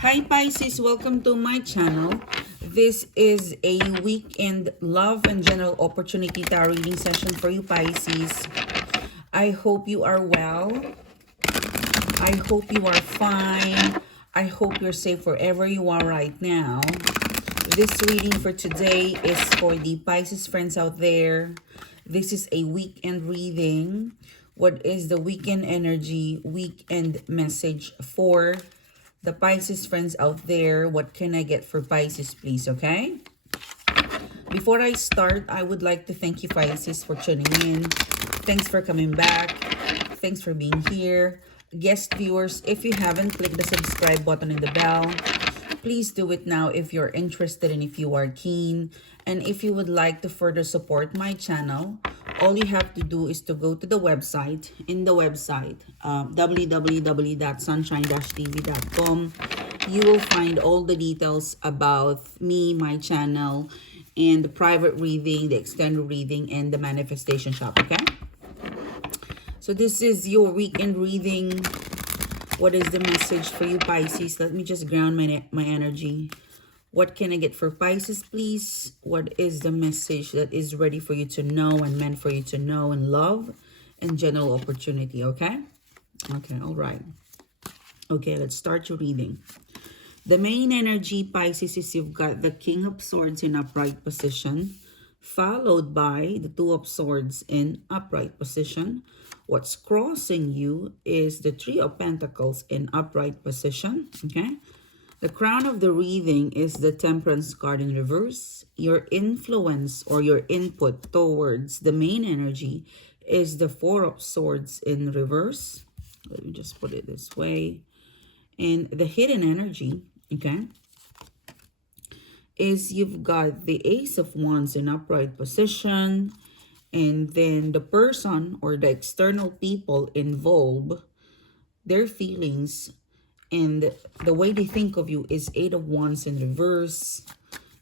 Hi Pisces, welcome to my channel. This is a weekend love and general opportunity tarot reading session for you Pisces. I hope you are well. I hope you are fine. I hope you're safe wherever you are right now. This reading for today is for the Pisces friends out there. This is a weekend reading. What is the weekend energy, weekend message for the Pisces friends out there? What can I get for Pisces, please? Okay. Before I start, I would like to thank you, Pisces, for tuning in. Thanks for coming back. Thanks for being here. Guest viewers, if you haven't clicked the subscribe button and the bell, please do it now if you're interested and if you are keen. And if you would like to further support my channel, all you have to do is to go to the website. In the website, www.sunshine-tv.com, you will find all the details about me, my channel, and the private reading, the extended reading, and the manifestation shop, okay? So this is your weekend reading. What is the message for you, Pisces? Let me just ground my energy. What can I get for Pisces, please? What is the message that is ready for you to know and meant for you to know in love and general opportunity, okay? Okay, all right. Okay, let's start your reading. The main energy, Pisces, is you've got the King of Swords in upright position, followed by the Two of Swords in upright position. What's crossing you is the Three of Pentacles in upright position, okay? The crown of the reading is the Temperance card in reverse. Your influence or your input towards the main energy is the Four of Swords in reverse. Let me just put it this way. And the hidden energy, okay, is you've got the Ace of Wands in upright position. And then the person or the external people involved, their feelings and the way they think of you is Eight of Wands in reverse.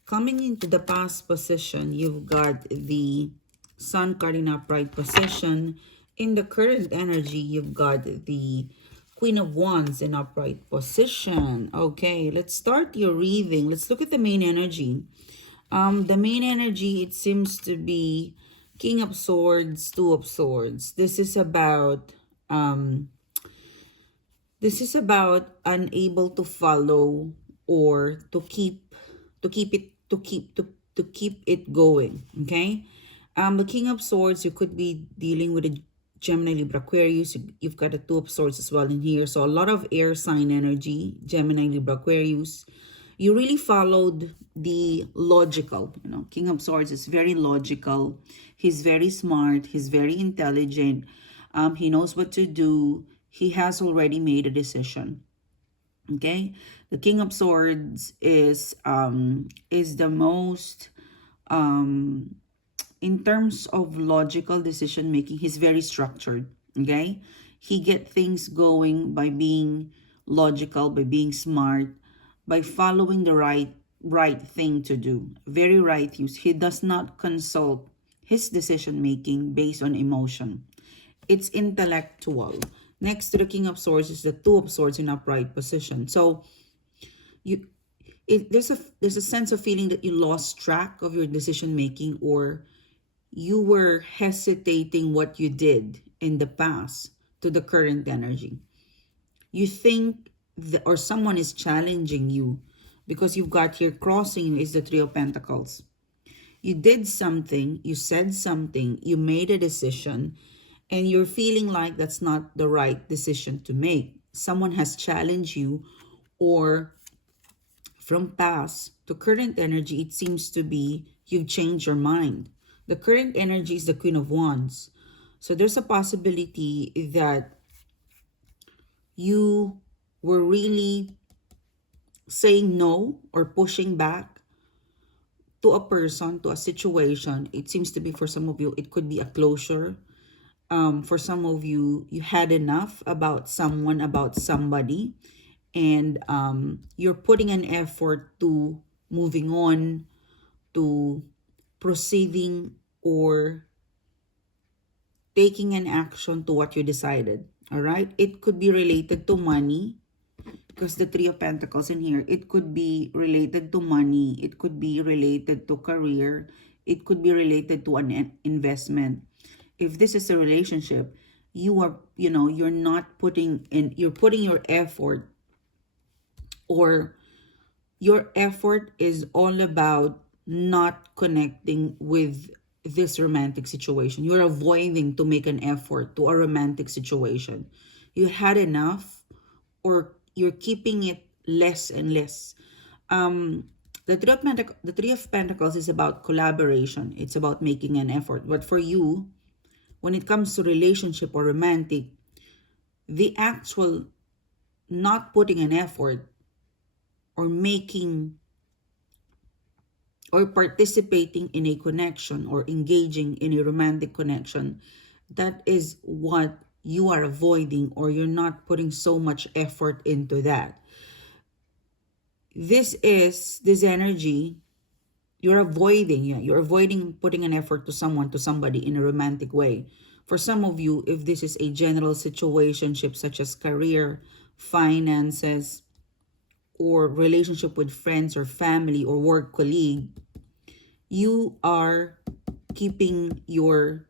Coming into the past position, you've got the Sun card in upright position. In the current energy, you've got the Queen of Wands in upright position. Okay, let's start your reading. Let's look at the main energy. The main energy, it seems to be King of Swords, Two of Swords. This is about unable to follow or to keep it going. Okay. The King of Swords, you could be dealing with a Gemini, Libra, Aquarius. You've got a Two of Swords as well in here. So a lot of air sign energy, Gemini, Libra, Aquarius. You really followed the logical, King of Swords is very logical. He's very smart. He's very intelligent. He knows what to do. He has already made a decision. Okay, the King of Swords is the most in terms of logical decision making. He's very structured. Okay, he get things going by being logical, by being smart, by following the right thing to do. Very right use. He does not consult his decision making based on emotion. It's intellectual. Next to the King of Swords is the Two of Swords in upright position. So there's a sense of feeling that you lost track of your decision making, or you were hesitating what you did in the past to the current energy. You think or someone is challenging you because you've got here crossing you is the Three of Pentacles. You did something, you said something, you made a decision, and you're feeling like that's not the right decision to make. Someone has challenged you, or from past to current energy, it seems to be you've changed your mind. The current energy is the Queen of Wands. So there's a possibility that you were really saying no or pushing back to a person, to a situation. It seems to be for some of you, it could be a closure. For some of you, you had enough about someone, about somebody, and you're putting an effort to moving on, to proceeding, or taking an action to what you decided. All right. It could be related to money. because the Three of Pentacles in here, it could be related to money, it could be related to career, it could be related to an investment. If this is a relationship, you are, you're not putting in, you're putting your effort, or your effort is all about not connecting with this romantic situation. You're avoiding to make an effort to a romantic situation. You had enough, or you're keeping it less and less. The Three of Pentacles is about collaboration. It's about making an effort. But for you, when it comes to relationship or romantic, the actual not putting an effort, or making, or participating in a connection, or engaging in a romantic connection, that is what you are avoiding, or you're not putting so much effort into that. This energy, you're avoiding, you're avoiding putting an effort to someone, to somebody in a romantic way. For some of you, if this is a general situationship such as career, finances, or relationship with friends or family or work colleague, you are keeping your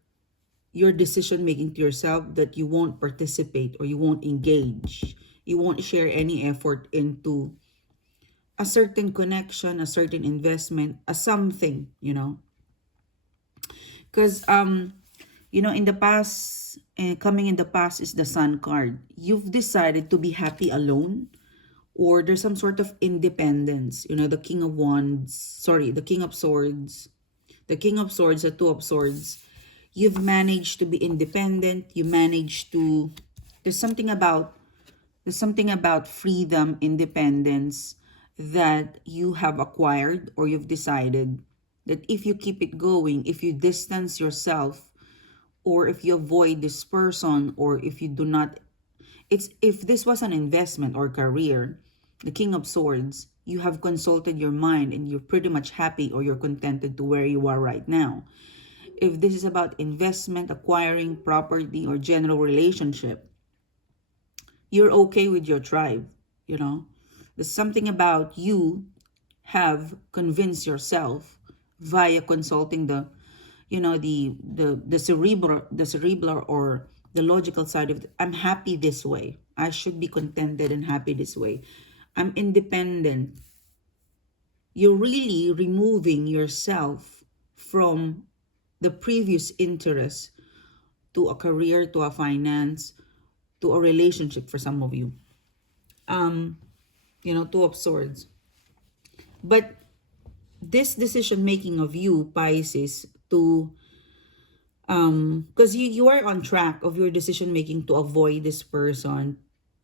decision making to yourself, that you won't participate, or you won't engage, you won't share any effort into a certain connection, a certain investment, a something, because in the past, coming in the past is the Sun card. You've decided to be happy alone, or there's some sort of independence. The King of Wands, sorry, the King of Swords, the Two of Swords. You've managed to be independent. You managed to, there's something about freedom, independence, that you have acquired, or you've decided that if you keep it going, if you distance yourself, or if you avoid this person, or if you do not, if this was an investment or career, the King of Swords, you have consulted your mind and you're pretty much happy, or you're contented to where you are right now. If this is about investment, acquiring property, or general relationship, you're okay with your tribe. There's something about you have convinced yourself via consulting the cerebral or the logical side of I'm happy this way. I should be contented and happy this way. I'm independent. You're really removing yourself from the previous interest to a career, to a finance, to a relationship for some of you. Two of Swords. But this decision making of you, Pisces, to because you are on track of your decision making to avoid this person,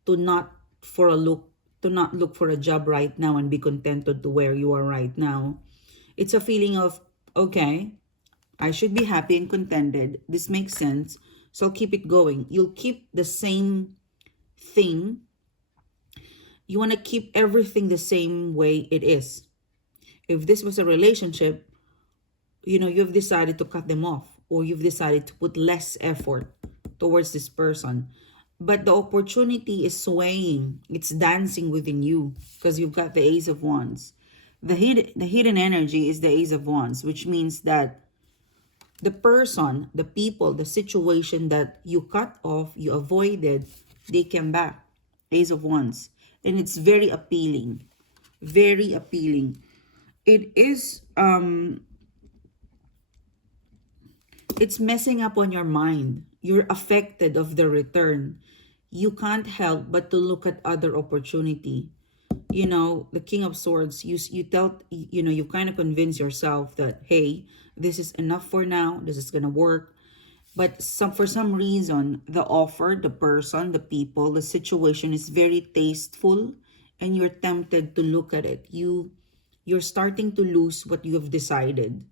to not for a look to not look for a job right now and be contented to where you are right now. It's a feeling of, okay, I should be happy and contented. This makes sense. So I'll keep it going. You'll keep the same thing. You want to keep everything the same way it is. If this was a relationship, you've decided to cut them off, or you've decided to put less effort towards this person. But the opportunity is swaying. It's dancing within you, because you've got the Ace of Wands. The hidden energy is the Ace of Wands, which means that the person, the people, the situation that you cut off, you avoided, they came back. Ace of Wands. And it's very appealing. Very appealing. It is, it's messing up on your mind. You're affected of the return. You can't help but to look at other opportunity. The King of Swords, you you kind of convince yourself that, hey, this is enough for now. This is going to work. But for some reason, the offer, the person, the people, the situation is very tasteful, and you're tempted to look at it. You're starting to lose what you have decided.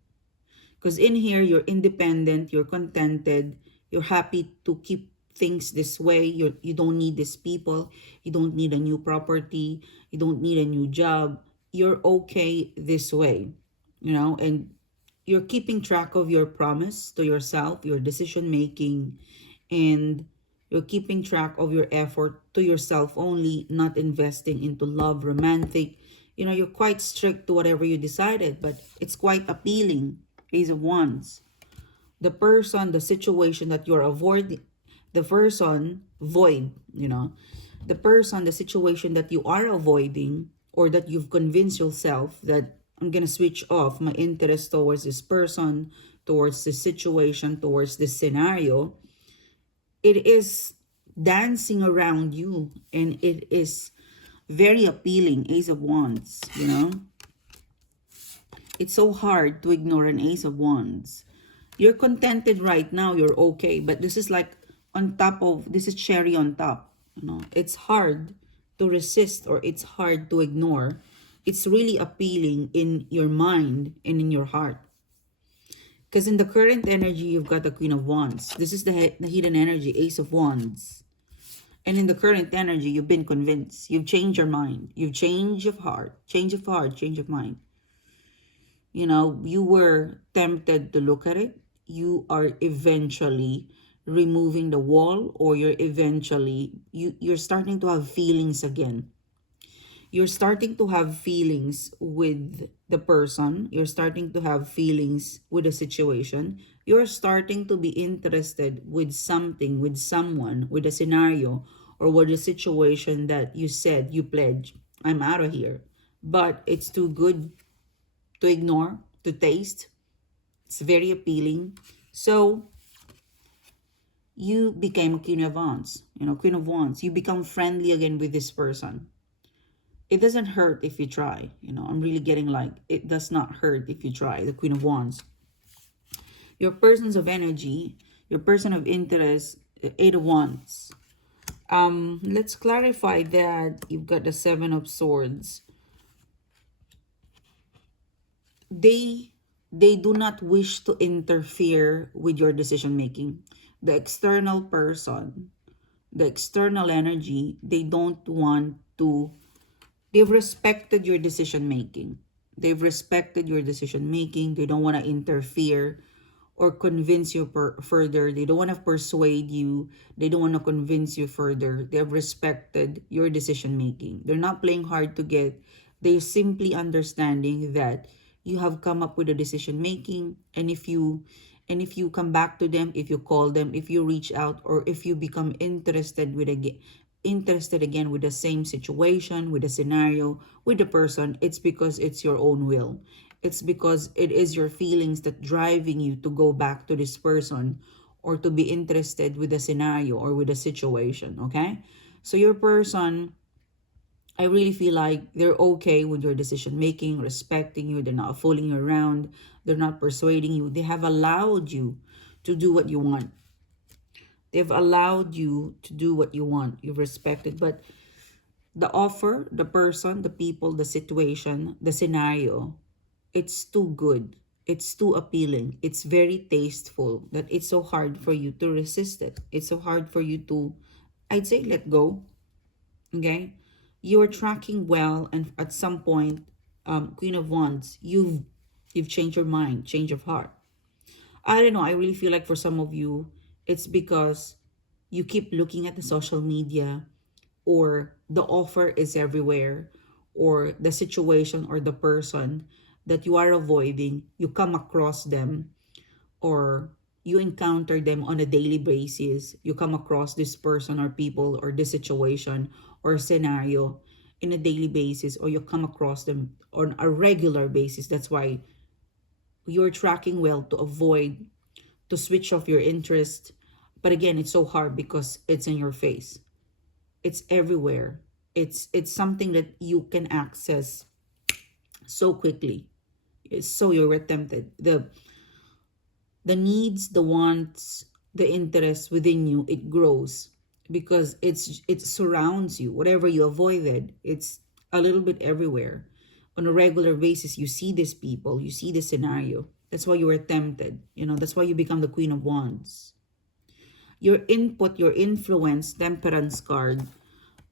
Because in here, you're independent, you're contented, you're happy to keep things this way. You don't need these people. You don't need a new property. You don't need a new job. You're okay this way, and you're keeping track of your promise to yourself, your decision making, and You're keeping track of your effort to yourself only, not investing into love, romantic. You know, you're quite strict to whatever you decided, but it's quite appealing. Ace of Wands. The person, the situation that you're avoiding, the person, void, you know, the person, the situation that you are avoiding, or that you've convinced yourself that I'm going to switch off my interest towards this person, towards this situation, towards this scenario, it is dancing around you and it is very appealing. Ace of Wands, you know. It's so hard to ignore an Ace of Wands. You're contented right now, you're okay, but this is like on top of, this is cherry on top, you know. It's hard to resist or it's hard to ignore. It's really appealing in your mind and in your heart. Because in the current energy, you've got the Queen of Wands. This is the hidden energy, Ace of Wands. And in the current energy, you've been convinced. You've changed your mind. You've changed of heart, change of heart, change of mind. You know, you were tempted to look at it. You are eventually removing the wall, or you're eventually, you're starting to have feelings again. You're starting to have feelings with the person. You're starting to have feelings with the situation. You're starting to be interested with something, with someone, with a scenario, or with a situation that you said, you pledged, I'm out of here. But it's too good to ignore, to taste. It's very appealing. So you became a Queen of Wands, you know, Queen of Wands. You become friendly again with this person. It doesn't hurt if you try. You know, I'm really getting like, it does not hurt if you try. The Queen of Wands. Your persons of energy, your person of interest, Eight of Wands. Let's clarify that you've got the Seven of Swords. They do not wish to interfere with your decision making. The external person, the external energy, they don't want to. They've respected your decision making. They've respected your decision making. They don't want to interfere or convince you further. They don't want to persuade you. They don't want to convince you further. They have respected your decision making. They're not playing hard to get. They're simply understanding that you have come up with a decision making, and if you come back to them, if you call them, if you reach out, or if you become interested again with the same situation, with the scenario, with the person, it's because it's your own will. It's because it is your feelings that driving you to go back to this person or to be interested with the scenario or with the situation, okay? So your person, I really feel like they're okay with your decision making, respecting you. They're not fooling you around. They're not persuading you. They have allowed you to do what you want. They've allowed you to do what you want. You've respected. But the offer, the person, the people, the situation, the scenario, it's too good. It's too appealing. It's very tasteful that it's so hard for you to resist it. It's so hard for you to, I'd say, let go. Okay? You're tracking well, and at some point, Queen of Wands, you've changed your mind, change of heart. I don't know, I really feel like for some of you, it's because you keep looking at the social media, or the offer is everywhere, or the situation or the person that you are avoiding, you come across them, or you encounter them on a daily basis. You come across this person or people or this situation or scenario in a daily basis, or you come across them on a regular basis. That's why you're tracking well to avoid, to switch off your interest. But again, it's so hard because it's in your face. It's everywhere. It's something that you can access so quickly. So you're tempted. The needs, the wants, the interest within you, it grows because it surrounds you. Whatever you avoided, it's a little bit everywhere. On a regular basis, you see these people, you see the scenario. That's why you were tempted. You know, that's why you become the Queen of Wands. Your input, your influence, Temperance card,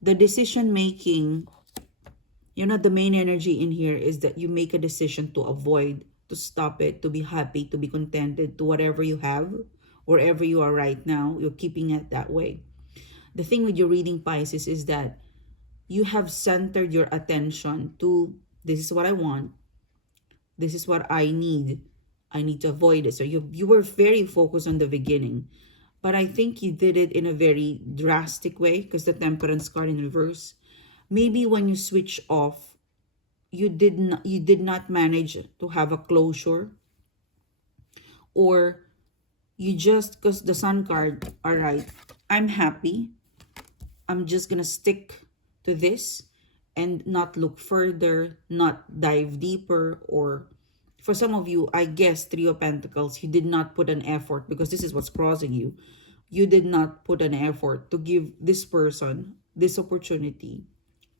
the decision making, you know, the main energy in here is that you make a decision to avoid, to stop it, to be happy, to be contented to whatever you have, wherever you are right now. You're keeping it that way. the thing with your reading, Pisces, is that you have centered your attention to, this is what I want, this is what I need to avoid it. So you were very focused on the beginning, but I think you did it in a very drastic way, because the Temperance card in reverse. Maybe when you switch off, you did not manage to have a closure, or you just, because the Sun card, all right, I'm happy, I'm just gonna stick to this and not look further, not dive deeper. Or for some of you, I guess Three of Pentacles, you did not put an effort, because this is what's crossing you. You did not put an effort to give this person, this opportunity,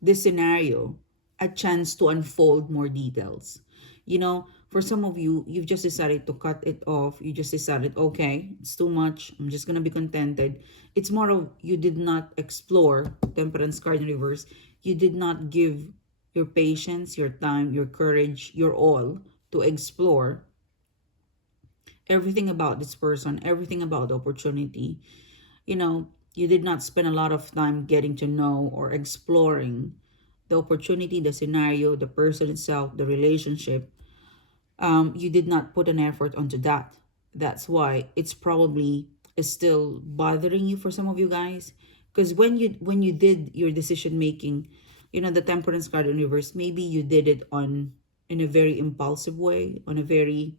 this scenario, a chance to unfold more details. You know, for some of you, you've just decided to cut it off. You just decided, okay, it's too much, I'm just gonna be contented. It's more of, you did not explore, Temperance card in reverse. You did not give your patience, your time, your courage, your all to explore everything about this person, everything about the opportunity. You know, you did not spend a lot of time getting to know or exploring the opportunity, the scenario, the person itself, the relationship. You did not put an effort onto that. That's why it's probably is still bothering you for some of you guys. Because when you did your decision making, you know, the Temperance card in reverse, maybe you did it on in a very impulsive way, on a very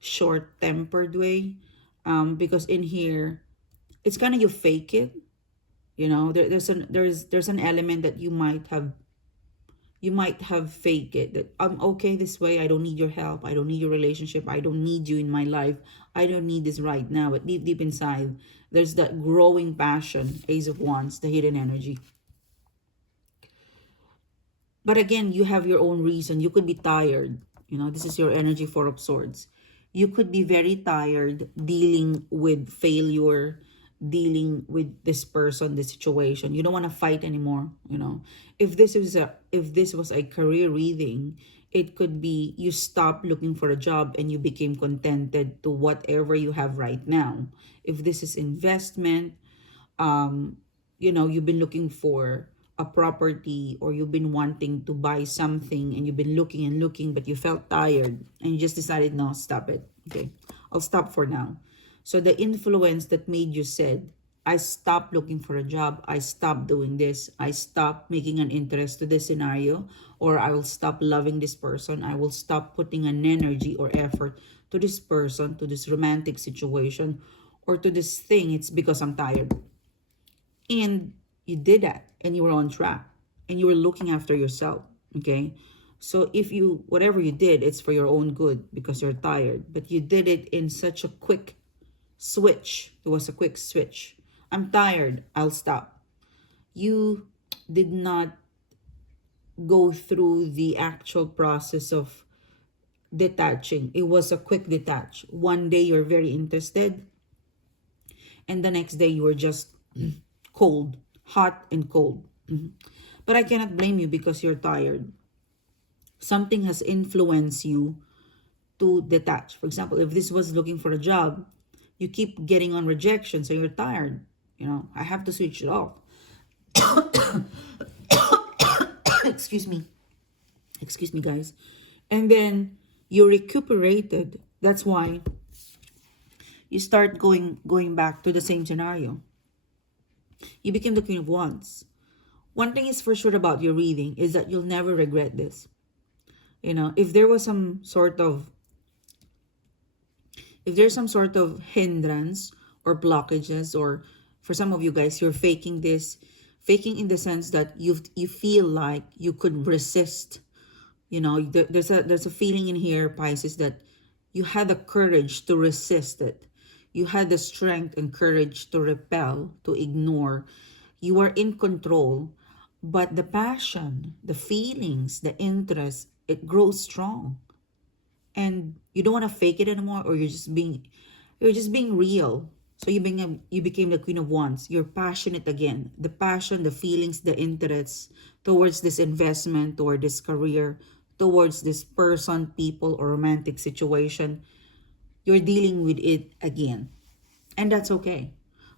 short-tempered way. Because in here, it's kind of, you fake it. You know, there's an element that you might have faked it, that I'm okay this way, I don't need your help, I don't need your relationship, I don't need you in my life, I don't need this right now. But deep inside, there's that growing passion. Ace of Wands, the hidden energy. But again, you have your own reason. You could be tired. You know, this is your energy, Four of Swords. You could be very tired dealing with failure, dealing with this person, this situation. You don't want to fight anymore. You know, if this was a career reading, it could be you stop looking for a job and you became contented to whatever you have right now. If this is investment, you know, you've been looking for a property, or you've been wanting to buy something and you've been looking and looking, but you felt tired and you just decided, no, stop it. Okay, I'll stop for now. So the influence that made you said, I stopped looking for a job, I stopped doing this, I stopped making an interest to this scenario, or I will stop loving this person, I will stop putting an energy or effort to this person, to this romantic situation, or to this thing. It's because I'm tired. And you did that, and you were on track, and you were looking after yourself. Okay, so if you, whatever you did, it's for your own good, because you're tired. But you did it in such a quick switch. It was a quick switch. I'm tired, I'll stop. You did not go through the actual process of detaching. It was a quick detach. One day you're very interested, and the next day you were just cold, hot and cold. But I cannot blame you, because you're tired. Something has influenced you to detach. For example, if this was looking for a job, you keep getting on rejection, so you're tired. You know, I have to switch it off. Excuse me. Excuse me, guys. And then you recuperated. That's why you start going back to the same scenario. You became the Queen of Wands. One thing is for sure about your reading is that you'll never regret this. You know, if there's some sort of hindrance or blockages, or for some of you guys, you're faking this, faking in the sense that you feel like you could resist. You know, there's a feeling in here, Pisces, that you had the courage to resist it. You had the strength and courage to repel, to ignore. You were in control, but the passion, the feelings, the interest, it grows strong. And you don't want to fake it anymore, or you're just being real. So you became the Queen of Wands. You're passionate again. The passion, the feelings, the interests towards this investment, toward this career, towards this person, people, or romantic situation. You're dealing with it again. And that's okay.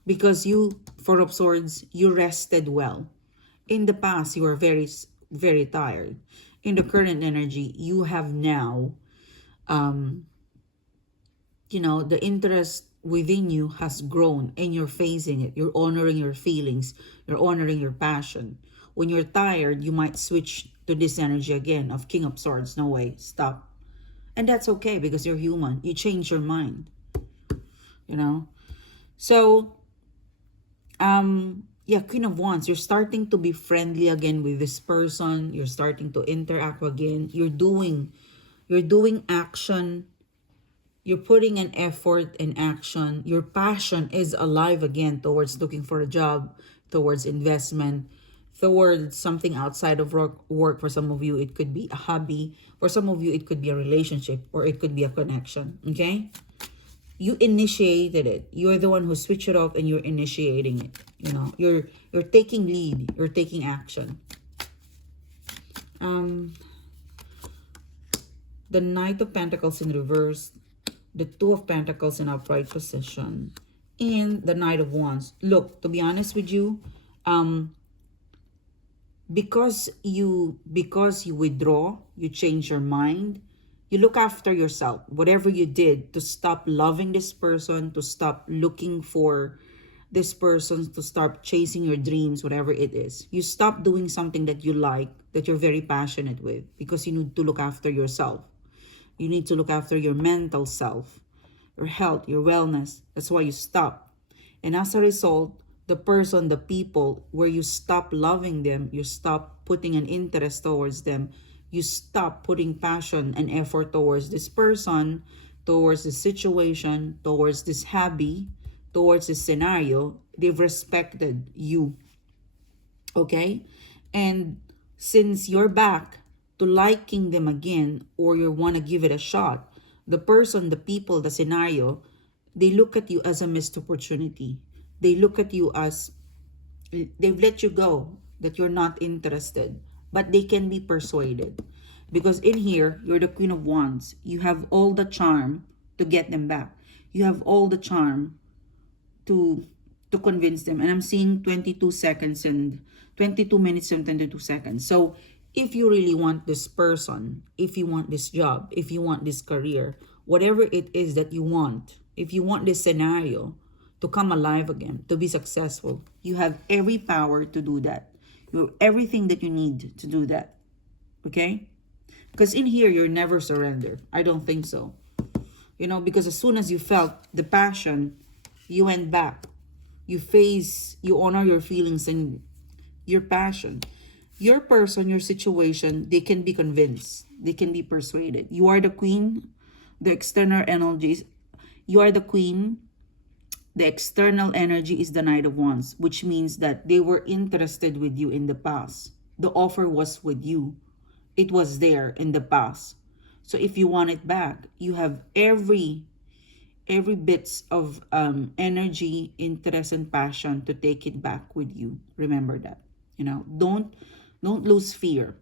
Because you, Four of Swords, you rested well. In the past, you were very, very tired. In the current energy, you have now, the interest within you has grown and you're facing it. You're honoring your feelings. You're honoring your passion. When you're tired, you might switch to this energy again of King of Swords. No way, stop. And that's okay because you're human. You change your mind, So, yeah, Queen of Wands, you're starting to be friendly again with this person. You're starting to interact again. You're doing action. You're putting an effort and action. Your passion is alive again towards looking for a job, towards investment, towards something outside of work. For some of you, it could be a hobby. For some of you, it could be a relationship or it could be a connection. Okay? You initiated it. You're the one who switched it off and you're initiating it. You're taking lead. You're taking action. The Knight of Pentacles in reverse, the Two of Pentacles in upright position, and the Knight of Wands. Look, to be honest with you, because you withdraw, you change your mind, you look after yourself. Whatever you did to stop loving this person, to stop looking for this person, to start chasing your dreams, whatever it is. You stop doing something that you like, that you're very passionate with, because you need to look after yourself. You need to look after your mental self, your health, your wellness. That's why you stop. And as a result, the person, the people, where you stop loving them, you stop putting an interest towards them, you stop putting passion and effort towards this person, towards this situation, towards this hobby, towards this scenario, they've respected you. Okay? And since you're back to liking them again, or you want to give it a shot, the person, the people, the scenario, they look at you as a missed opportunity. They look at you as they've let you go, that you're not interested, but they can be persuaded. Because in here, you're the Queen of Wands. You have all the charm to get them back. You have all the charm to convince them. And I'm seeing 22 seconds and 22 minutes and 22 seconds. So if you really want this person, if you want this job, if you want this career, whatever it is that you want, if you want this scenario to come alive again, to be successful, you have every power to do that. You have everything that you need to do that. Okay? Because in here, you're never surrender. I don't think so. Because as soon as you felt the passion, you went back. You honor your feelings and your passion. Your person, your situation, they can be convinced. They can be persuaded. You are the queen, the external energies. You are the queen. The external energy is the Knight of Wands, which means that they were interested with you in the past. The offer was with you. It was there in the past. So if you want it back, you have every bits of energy, interest, and passion to take it back with you. Remember that. Don't lose fear.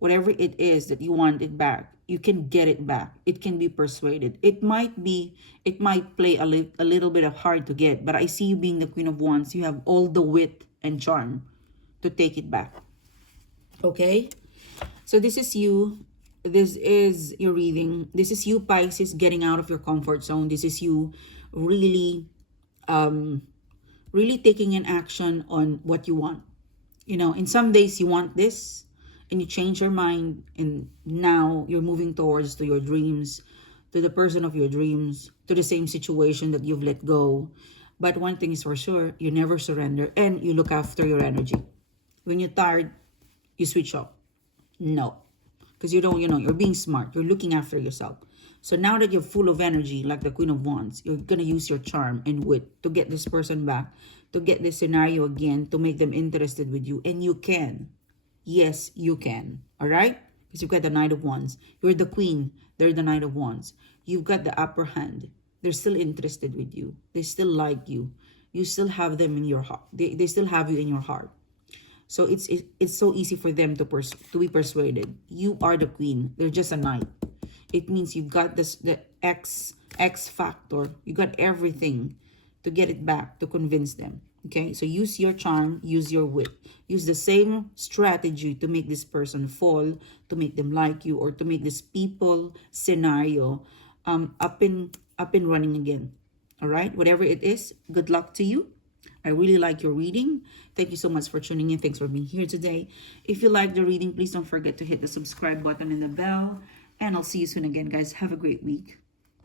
Whatever it is that you want it back, you can get it back. It can be persuaded. It might play a little bit of hard to get, but I see you being the Queen of Wands. You have all the wit and charm to take it back. Okay? So this is you. This is your reading. This is you, Pisces, getting out of your comfort zone. This is you really taking an action on what you want. In some days you want this and you change your mind, and now you're moving towards to your dreams, to the person of your dreams, to the same situation that you've let go. But one thing is for sure, you never surrender and you look after your energy. When you're tired, you switch off. No. Because you're being smart. You're looking after yourself. So now that you're full of energy, like the Queen of Wands, you're going to use your charm and wit to get this person back, to get this scenario again, to make them interested with you. And you can. Yes, you can. All right? Because you've got the Knight of Wands. You're the Queen. They're the Knight of Wands. You've got the upper hand. They're still interested with you. They still like you. You still have them in your heart. They still have you in your heart. So it's so easy for them to be persuaded. You are the queen. They're just a knight. It means you've got the X factor. You got everything to get it back, to convince them. Okay, so use your charm, use your wit, use the same strategy to make this person fall, to make them like you, or to make this people scenario up and running again. All right, whatever it is, good luck to you. I really like your reading. Thank you so much for tuning in. Thanks for being here today. If you like the reading, please don't forget to hit the subscribe button and the bell. And I'll see you soon again, guys. Have a great week.